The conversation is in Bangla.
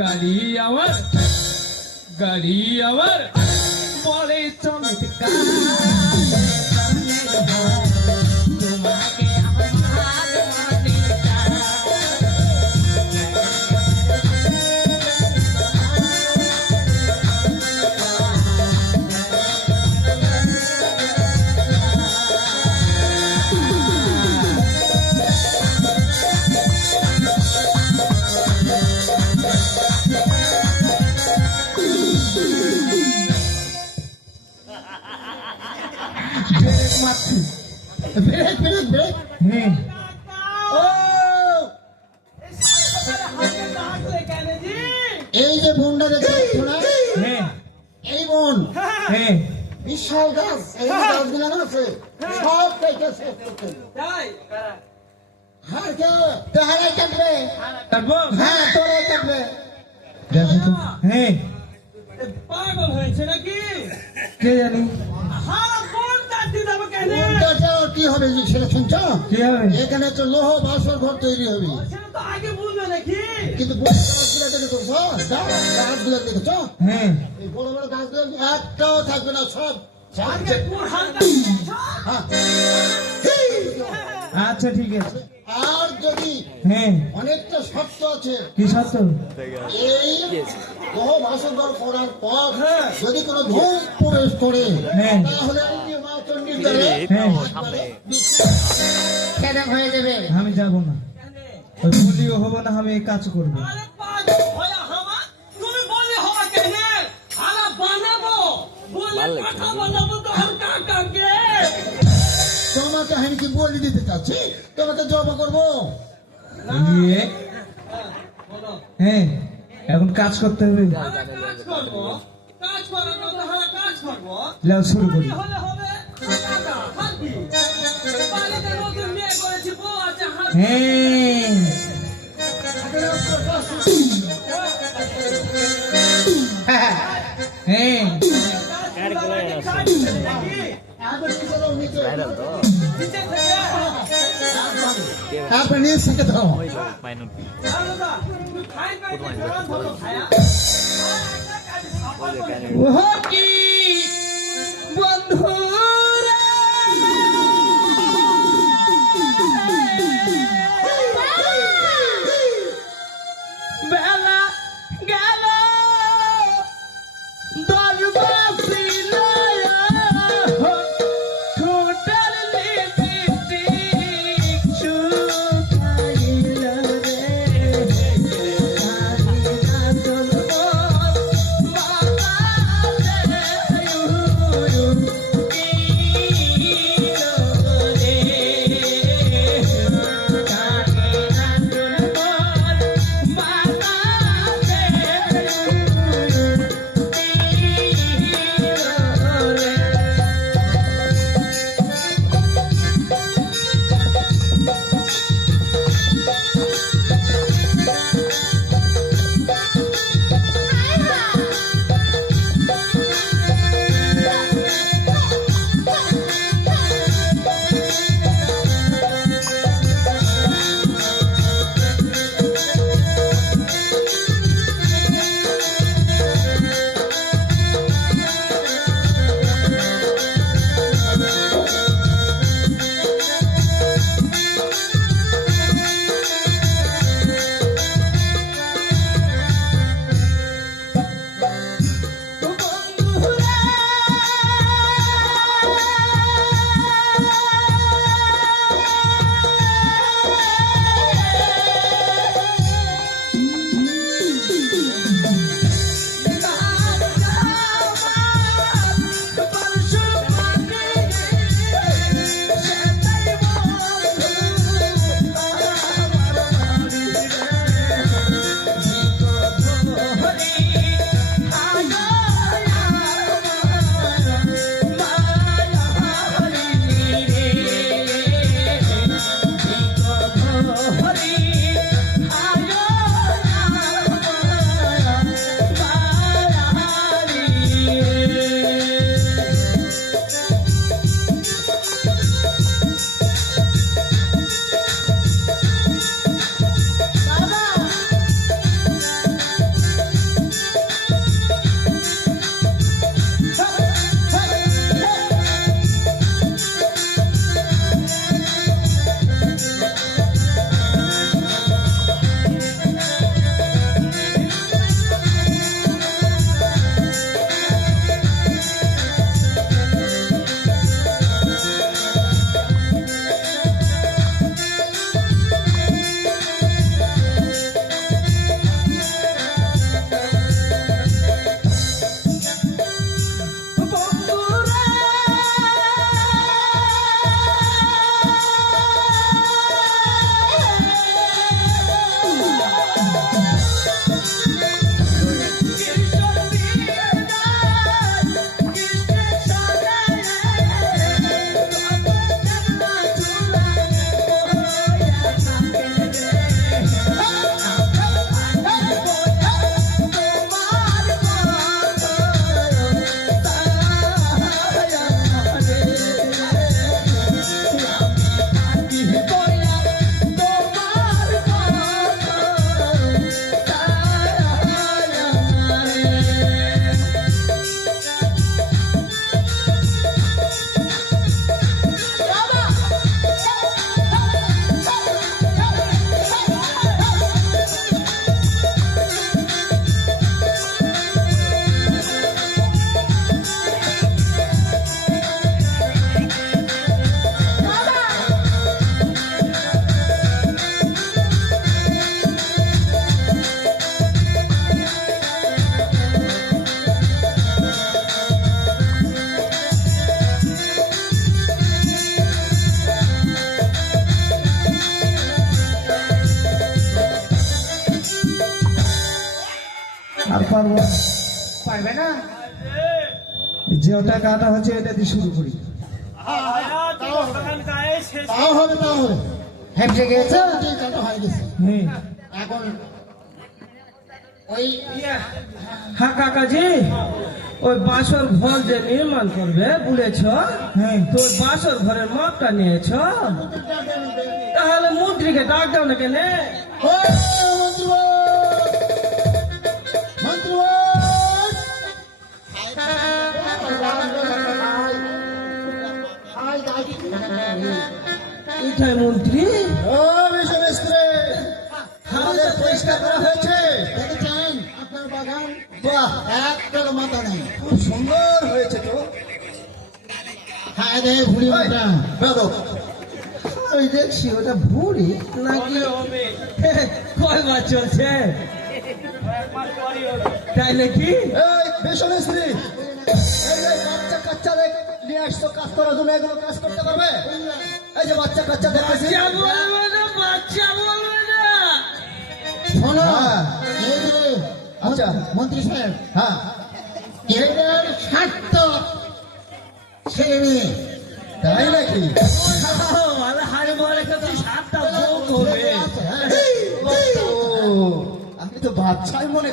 গাড়ি আমার বলে চমৎকার তোমাকে আমার হাত এই যে বনটা দেখছো না, এই বন বিশাল গাছ, এই গাছগুলো আছে সব কেটেছে। হ্যাঁ কে তাহারাই কাটবে, কাটবো? হ্যাঁ তোরাই কাটবে। হ্যাঁ পাগল হয়েছে নাকি? কে জানি বনটা কি হবে সেটা শুনছো? কি হবে? এখানে তো লোহ বাসর ঘর তৈরি হবে, সেটা তো আগে বুঝবে নাকি? কিন্তু গাছগুলো দেখেছো, গাছগুলো দেখেছো? হ্যাঁ এই বড় বড় গাছগুলো একটাও থাকবে না, সব আগে কোন হালকা হ্যাঁ। আচ্ছা ঠিক আছে। আর যদি হ্যাঁ অনেকটা শর্ত আছে, কি সত্য? এই লোহ বাসর ঘর করার পর যদি কোনো ধূম প্রবেশ করে হ্যাঁ। তাহলে মা চণ্ডীর দ্বারে হ্যাঁ কেন হয়ে যাবে। আমি যাব না, ওই পুলিও হবো না, আমি এই কাজ করবো। আরে পাগল হয়া হামা তুমি বলে হওয়া কেন? আলা বানাবো বলে পাঠা বানাবো তো আর কাকাকে। তোমাকে আমি কি বলে দিতে চাচ্ছি, তোমাকে জবা করবো। দিয়ে বলো হ্যাঁ এখন কাজ করতে হবে। আমরা কাজ করবো, কাজ করার কথা হলে কাজ করবো। লাও শুরু করি। কি হলে হবে? কাকা হাতি বাড়িতে নতুন বিয়ে করেছি, বউ আছে, হাতি। হ্যাঁ হ্যাঁ আপনি নিয়ে শিখে দাও। কি বন্ধু বেলা গেল দল বাসিল ঠোঁটের লিপস্টিক শুকাইল রে বাবা রে আর পারবো না। পারবে না? যে ওটা কাটা হচ্ছে এটা দিয়ে শুরু করি। তাও হবে, তাও হবে। হেঁটে গেছে, কাটা হয়ে গেছে। হ্যাঁ এখন ওই হ্যাঁ কাকাজি, ওই বাসর ঘর যে নির্মাণ করবে বলেছ, হ্যাঁ তো ওই বাসর ঘরের মাপটা নিয়েছ, তাহলে মন্ত্রীকে ডাক দাও না কেন? ওই মন্ত্রীবাবু! এটাই মন্ত্রী। ও মিশন মিস্ত্রি, আমাদের পরিষ্কার করা হয়েছে। দেখেছেন আপনার বাগান? বাহ, একটার মাথা নেই। খুব সুন্দর হয়েছে তো। হ্যাঁ রে, ভুড়ি মাথা বেদক। ওই দেখছি ওটা ভুড়ি নাকি কয়বার চলছে, তাই নাকি? এই মিশন মিস্ত্রি, এই যে বাচ্চা কাচ্চাদের নিয়ে আসছো কাজ করার জন্য, এগুলো কাজ করতে পারবে? এই যে বাচ্চা কাচ্চা দেখতেছি। বাচ্চা বলবে না, বাচ্চা বলবে না। শোনো, হ্যাঁ। এই যে আচ্ছা। মন্ত্রী সাহেব, হ্যাঁ এদের স্বার্থ ছেড়ে নিয়ে, তাই নাকি? আরে হারে বলে কত সাতটা বউ হবে। ও, আমি তো বাচ্চাই মনে